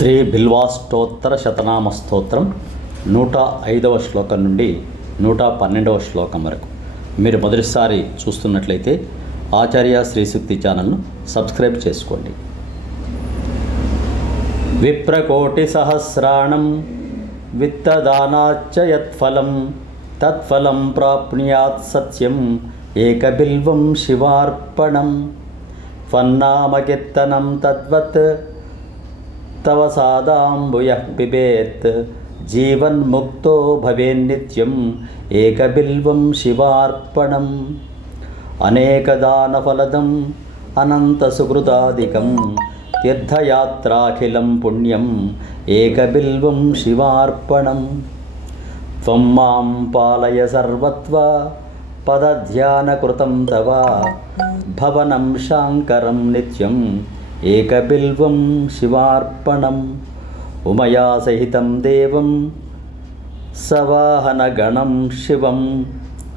శ్రీ బిల్వాష్టోత్తర శతనామ స్తోత్రం నూట ఐదవ శ్లోకం నుండి నూట పన్నెండవ శ్లోకం వరకు. మీరు మొదటిసారి చూస్తున్నట్లయితే ఆచార్య శ్రీశక్తి ఛానల్ను సబ్స్క్రైబ్ చేసుకోండి. విప్రకోటి సహస్రాణం విత్తదానాచ్చ యత్ఫలం తత్ఫలం ప్రాప్నుయాత్ సత్యం ఏకబిల్వం శివార్పణం. ఫన్నామకీర్తనం తద్వత్ తవ సాదాంబుయ పిబేత్ జీవన్ముక్తో భవేన్నిత్యం ఏకబిల్వం శివార్పణం. అనేకదానఫలదం అనంతసుకృతాదికం తీర్థయాత్రాఖిలం పుణ్యం ఏకబిల్వం శివార్పణం. త్వం మాం పాలయ సర్వత్వ పదధ్యానకృతం తవ. భవనం శాంకరం నిత్యం ఏకబిల్వం శివార్పణం ఉమయా సహితం దేవం సవాహనగణం శివం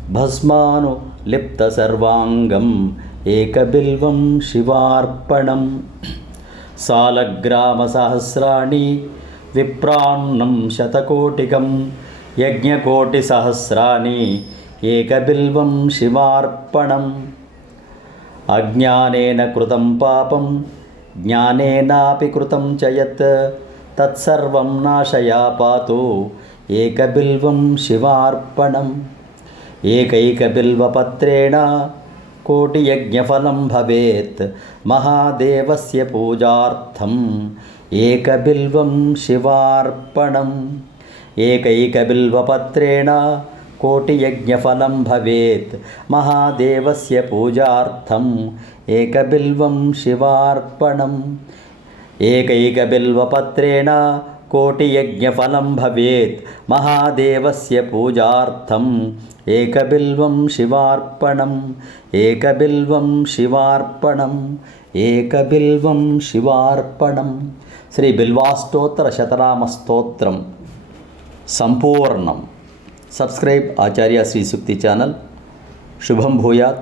భస్మాను లిప్త సర్వాంగం ఏకబిల్వం శివార్పణం. సాలగ్రామసహస్రాణి విప్రాన్నం శతకోటికం యజ్ఞకోటిసహస్రాని ఏకబిల్వం శివార్పణం. అజ్ఞానేన కృతం పాపం జ్ఞానేనాపి కృతం చ యత్. తత్సర్వం నాశయా పాతు. ఏకబిల్వం శివార్పణం. ఏకైకబిల్వపత్రేణ కోటియజ్ఞఫలం భవేత్. మహాదేవస్య పూజార్థం. ఏకబిల్వం శివార్పణం. ఏకైకబిల్వపత్రేణ కోటియజ్ఞఫలం భవేత్ మహాదేవస్య పూజార్థం ఏకబిల్వం శివార్పణం ఏకైకబిల్వపత్రేణ కోటియజ్ఞఫలం భవేత్ మహాదేవస్య పూజార్థం ఏకబిల్వం శివార్పణం ఏకబిల్వం శివార్పణం ఏకబిల్వం శివార్పణం శ్రీ బిల్వాస్తోత్ర శతరామ స్తోత్రం సంపూర్ణం సబ్స్క్రైబ్ ఆచార్య శ్రీ సుక్తి ఛానల్ శుభం భూయాత్